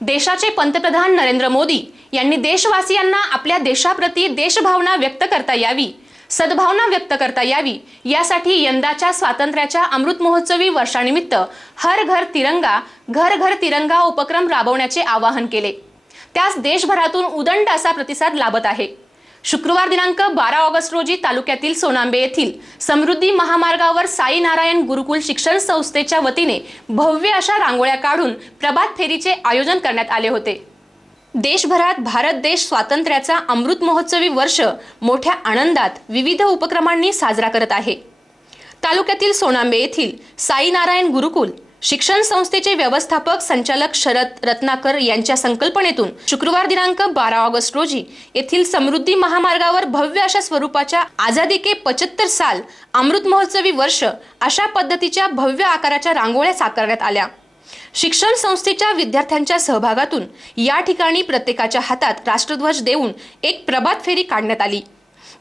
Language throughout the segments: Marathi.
देशाचे पंतप्रधान नरेंद्र मोदी यांनी देशवासियांना आपल्या देशाप्रती देशभावना व्यक्त करता यावी सद्भावना व्यक्त करता यावी यासाठी यंदाच्या स्वातंत्र्याच्या अमृत महोत्सवी वर्षानिमित्त हर घर तिरंगा घर घर तिरंगा उपक्रम राबवण्याचे आवाहन केले. त्यास देशभरातून उदंड असा प्रतिसाद लाभत आहे. शुक्रवार दिनांक बारा ऑगस्ट रोजी तालुक्यातील सोनांबे येथील समृद्धी महामार्गावर साई नारायण गुरुकुल शिक्षण संस्थेच्या वतीने भव्य अशा रांगोळ्या काढून प्रभात फेरीचे आयोजन करण्यात आले होते. देशभरात भारत देश स्वातंत्र्याचा अमृत महोत्सवी वर्ष मोठ्या आनंदात विविध उपक्रमांनी साजरा करत आहे. तालुक्यातील सोनांबे येथील साई नारायण गुरुकुल शिक्षण संस्थेचे व्यवस्थापक संचालक शरद रत्नाकर यांच्या संकल्पनेतून शुक्रवार दिनांक बारा ऑगस्ट रोजी येथील समृद्धी महामार्गावर भव्य अशा स्वरूपाच्या आझादी के पचहत्तर साल अमृत महोत्सवी वर्ष अशा पद्धतीच्या भव्य आकाराच्या रांगोळ्या साकारण्यात आल्या. शिक्षण संस्थेच्या विद्यार्थ्यांच्या सहभागातून या ठिकाणी प्रत्येकाच्या हातात राष्ट्रध्वज देऊन एक प्रभात फेरी काढण्यात आली.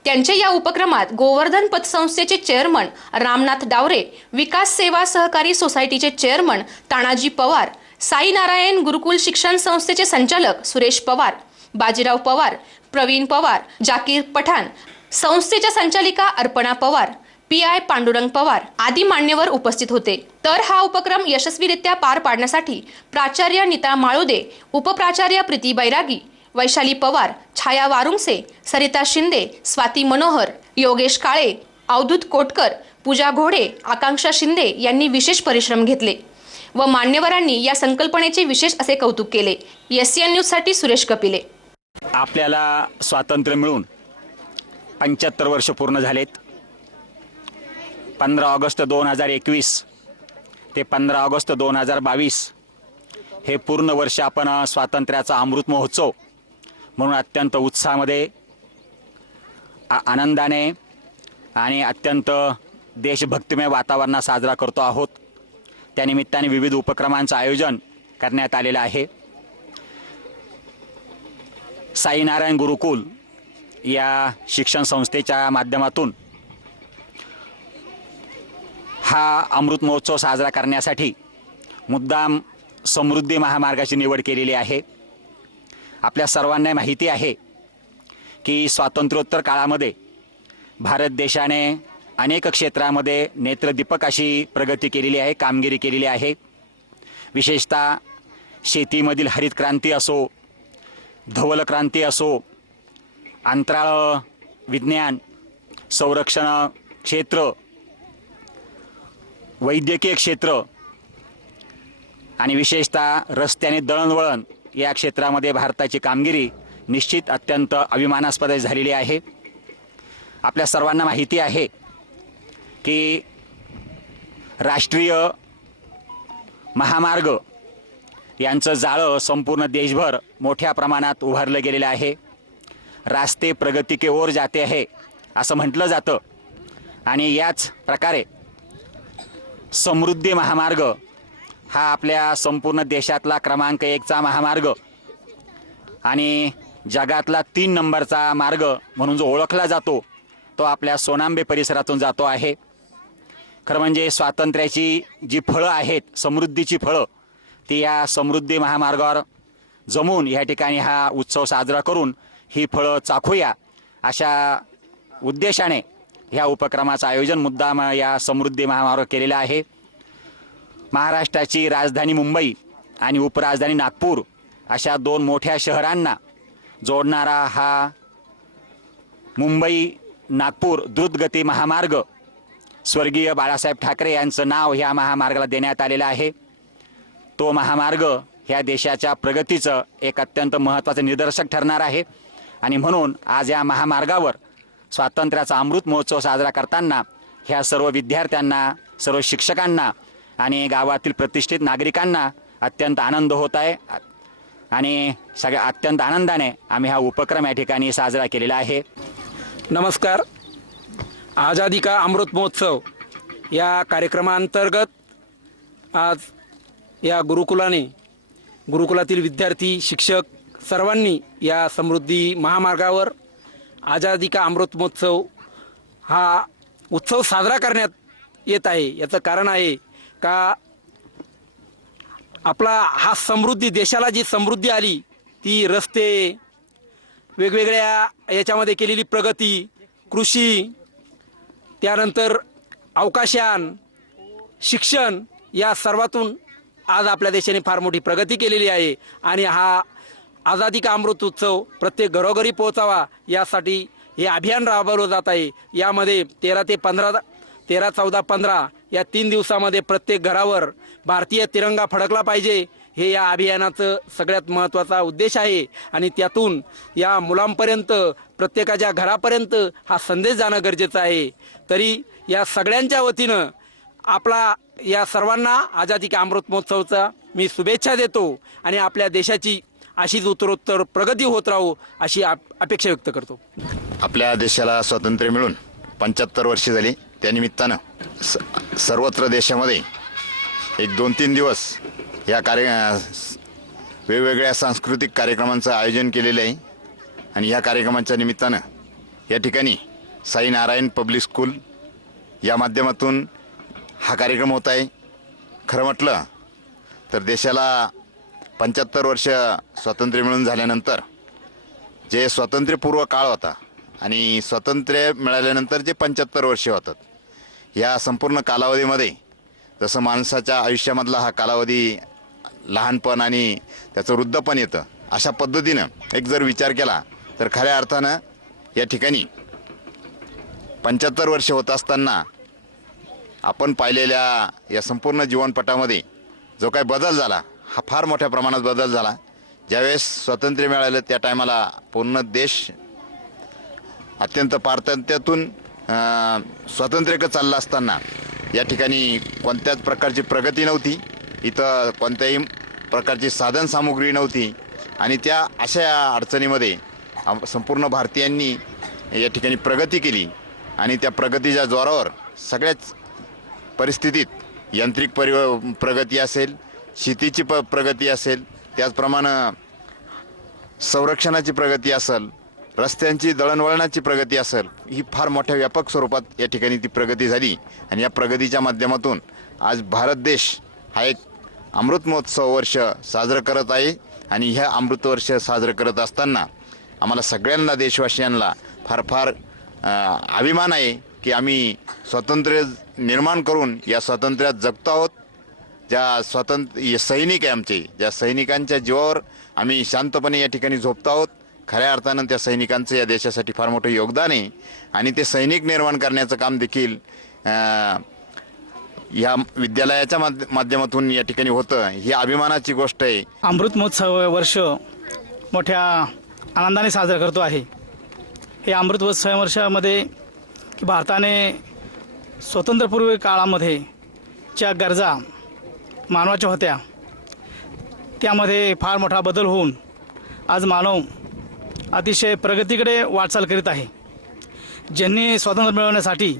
त्यांच्या या उपक्रमात गोवर्धन पतसंस्थेचे चेअरमन रामनाथ डावरे विकास सेवा सहकारी सोसायटीचे चेअरमन तानाजी पवार साईनारायण गुरुकुल शिक्षण संस्थेचे संचालक सुरेश पवार बाजीराव पवार प्रवीण पवार जाकीर पठाण संस्थेच्या संचालिका अर्पणा पवार पी आय पांडुरंग पवार आदी मान्यवर उपस्थित होते. तर हा उपक्रम यशस्वीरित्या पार पाडण्यासाठी प्राचार्य नीता माळोदे उपप्राचार्य प्रीती बैरागी वैशाली पवार छाया वारुंगसे सरिता शिंदे स्वाती मनोहर योगेश काळे अवधूत कोटकर पूजा घोडे आकांक्षा शिंदे यांनी विशेष परिश्रम घेतले व मान्यवरांनी या संकल्पनेचे विशेष असे कौतुक केले. एस सी एन न्यूजसाठी सुरेश कपिले. आपल्याला स्वातंत्र्य मिळून पंच्याहत्तर वर्ष पूर्ण झालेत. पंधरा ऑगस्ट दोन हजार एकवीस ते पंधरा ऑगस्ट दोन हजार बावीस हे पूर्ण वर्ष आपण स्वातंत्र्याचा अमृत महोत्सव म्हणून अत्यंत उत्साहामध्ये आ- आनंदाने आणि अत्यंत देशभक्तिमय वातावरणात साजरा करतो आहोत. त्यानिमित्ताने विविध उपक्रमांचं आयोजन करण्यात आलेलं आहे. साईनारायण गुरुकुल या शिक्षण संस्थेच्या माध्यमातून हा अमृत महोत्सव साजरा करण्यासाठी मुद्दाम समृद्धी महामार्गाची निवड केलेली आहे. आपल्या सर्वांना माहिती आहे की स्वातंत्र्योत्तर काळामध्ये भारत देशाने अनेक क्षेत्रामध्ये नेत्रदीपक अशी प्रगती केलेली आहे कामगिरी केलेली आहे. विशेषतः शेतीमधील हरित क्रांती असो धवल क्रांती असो अंतराळ विज्ञान संरक्षण क्षेत्र वैद्यकीय क्षेत्र आणि विशेषतः रस्त्याने दळणवळण या क्षेत्रामध्ये भारताची कामगिरी निश्चित अत्यंत अभिमानास्पद झालेली आहे. आपल्या सर्वांना माहिती आहे की राष्ट्रीय महामार्ग यांचं जाळं संपूर्ण देशभर मोठ्या प्रमाणात उभारलं गेलेलं आहे. रास्ते प्रगती के ओर जाते आहे असं म्हटलं जातं. आणि याच प्रकारे समृद्धी महामार्ग हा आपल्या संपूर्ण देशातला क्रमांक एकचा महामार्ग आणि जगातला तीन नंबरचा मार्ग म्हणून जो ओळखला जातो तो आपल्या सोनांबे परिसरातून जातो आहे. खरं म्हणजे स्वातंत्र्याची जी फळं आहेत समृद्धीची फळं ती या समृद्धी महामार्गावर जमून या ठिकाणी हा उत्सव साजरा करून ही फळं चाखूया अशा उद्देशाने ह्या उपक्रमाचं आयोजन मुद्दाम या समृद्धी महामार्ग केलेला आहे. महाराष्ट्राची राजधानी मुंबई आणि उपराजधानी नागपूर अशा दोन मोठ्या शहरांना जोडणारा हा मुंबई नागपूर द्रुतगती महामार्ग स्वर्गीय बाळासाहेब ठाकरे यांचं नाव ह्या महामार्गाला देण्यात आलेलं आहे. तो महामार्ग ह्या देशाच्या प्रगतीचं एक अत्यंत महत्त्वाचं निदर्शक ठरणार आहे. आणि म्हणून आज या महामार्गावर स्वातंत्र्याचा अमृत महोत्सव साजरा करताना ह्या सर्व विद्यार्थ्यांना सर्व शिक्षकांना आणि गावातील प्रतिष्ठित नागरिकांना अत्यंत आनंद होत आहे. आणि सगळ्या अत्यंत आनंदाने आम्ही हा उपक्रम या ठिकाणी साजरा केलेला आहे. नमस्कार. आझादी का अमृत महोत्सव या कार्यक्रमांतर्गत आज या गुरुकुलाने गुरुकुलातील विद्यार्थी शिक्षक सर्वांनी या समृद्धी महामार्गावर आझादी का अमृत महोत्सव हा उत्सव साजरा करण्यात येत आहे. याचं कारण आहे का आपला हा समृद्धी देशाला जी समृद्धी आली ती रस्ते वेगवेगळ्या याच्यामध्ये केलेली प्रगती कृषी त्यानंतर अवकाशयान शिक्षण या सर्वातून आज आपल्या देशाने फार मोठी प्रगती केलेली आहे. आणि हा आझादी का अमृत उत्सव प्रत्येक घरोघरी पोहोचावा यासाठी हे अभियान राबवलं जात आहे. यामध्ये तेरा ते पंधरा तेरा चौदा पंधरा या तीन दिवसामध्ये प्रत्येक घरावर भारतीय तिरंगा फडकला पाहिजे हे या अभियानाचं सगळ्यात महत्त्वाचा उद्देश आहे. आणि त्यातून या मुलांपर्यंत प्रत्येकाच्या घरापर्यंत हा संदेश जाणं गरजेचं आहे. तरी या सगळ्यांच्या वतीनं आपला या सर्वांना आझादी का अमृत महोत्सवचा मी शुभेच्छा देतो आणि आपल्या देशाची अशीच उत्तरोत्तर प्रगती होत राहू अशी आप- अपेक्षा व्यक्त करतो. आपल्या देशाला स्वातंत्र्य मिळून पंच्याहत्तर वर्षे झाली. त्यानिमित्तानं स सर्वत्र देशामध्ये एक दोन तीन दिवस या कार्य वेगवेगळ्या सांस्कृतिक कार्यक्रमांचं आयोजन केलेलं आहे. आणि या कार्यक्रमाच्या निमित्तानं या ठिकाणी साईनारायण पब्लिक स्कूल या माध्यमातून हा कार्यक्रम होत आहे. खरं म्हटलं तर देशाला पंच्याहत्तर वर्ष स्वातंत्र्य मिळून झाल्यानंतर जे स्वातंत्र्यपूर्व काळ होता आणि स्वातंत्र्य मिळाल्यानंतर जे पंच्याहत्तर वर्षे होतात या संपूर्ण कालावधीमध्ये जसं माणसाच्या आयुष्यामधला हा कालावधी लहानपण आणि त्याचं वृद्धपण येतं अशा पद्धतीनं एक जर विचार केला तर खऱ्या अर्थानं या ठिकाणी पंच्याहत्तर वर्ष होत असताना आपण पाहिलेल्या या संपूर्ण जीवनपटामध्ये जो काही बदल झाला हा फार मोठ्या प्रमाणात बदल झाला. ज्यावेळेस स्वातंत्र्य मिळालं त्या टायमाला पूर्ण देश अत्यंत पारतंत्र्यातून अं, चालला चाललं असताना या ठिकाणी कोणत्याच प्रकारची प्रगती नव्हती. इथं कोणत्याही प्रकारची साधनसामुग्री नव्हती. आणि त्या अशा अडचणीमध्ये संपूर्ण भारतीयांनी या ठिकाणी प्रगती केली. आणि त्या प्रगतीच्या जोरावर सगळ्याच परिस्थितीत यांत्रिक परि प्रगती असेल शेतीची प प्रगती असेल त्याचप्रमाणे संरक्षणाची प्रगती असेल रस्त्यांची दळणवळणाची प्रगती असेल ही फार मोठ्या व्यापक स्वरूपात या ठिकाणी ती प्रगती झाली. आणि या प्रगतीच्या माध्यमातून आज भारत देश हा एक अमृत महोत्सव वर्ष साजरं करत आहे. आणि ह्या अमृत वर्ष साजरं करत असताना आम्हाला सगळ्यांना देशवासियांना फार फार अभिमान आहे की आम्ही स्वातंत्र्य निर्माण करून या स्वातंत्र्यात जगतो आहोत. ज्या स्वातंत्र्य सैनिक आहे आमचे ज्या सैनिकांच्या जीवावर आम्ही शांतपणे या ठिकाणी झोपतो आहोत. खऱ्या अर्थानं त्या सैनिकांचं या देशासाठी फार मोठं योगदान आहे. आणि ते सैनिक निर्माण करण्याचं काम देखील या विद्यालयाच्या माध्यमातून या ठिकाणी होतं. ही अभिमानाची गोष्ट आहे. अमृत महोत्सव वर्ष मोठ्या आनंदाने साजरा करतो आहे. हे अमृत महोत्सव वर्षामध्ये की भारताने स्वतंत्रपूर्व काळामध्ये ज्या गरजा मानवाच्या होत्या त्यामध्ये फार मोठा बदल होऊन आज मानव अतिशय प्रगतीकडे वाटचाल करीत आहे. ज्यांनी स्वातंत्र्य मिळवण्यासाठी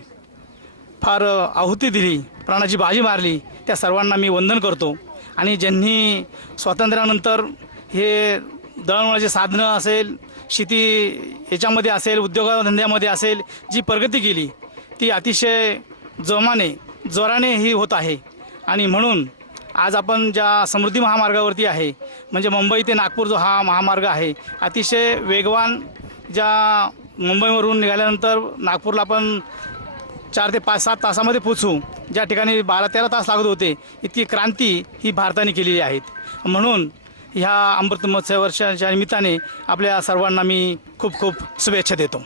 फार आहुती दिली प्राणाची बाजी मारली त्या सर्वांना मी वंदन करतो. आणि ज्यांनी स्वातंत्र्यानंतर हे दळणवळणाचे साधनं असेल शेती याच्यामध्ये असेल उद्योगधंद्यामध्ये असेल जी प्रगती केली ती अतिशय जोमाने जोराने ही होत आहे. आणि म्हणून आज आपण ज्या समृद्धी महामार्गावरती आहे म्हणजे मुंबई ते नागपूर जो हा महामार्ग आहे अतिशय वेगवान ज्या मुंबईवरून निघाल्यानंतर नागपूरला आपण चार ते पाच सात तासामध्ये पोचू ज्या ठिकाणी बारा तेरा तास लागत होते इतकी क्रांती ही भारताने केलेली आहेत. म्हणून ह्या अमृत महोत्सव वर्षाच्या निमित्ताने आपल्या सर्वांना मी खूप खूप शुभेच्छा देतो.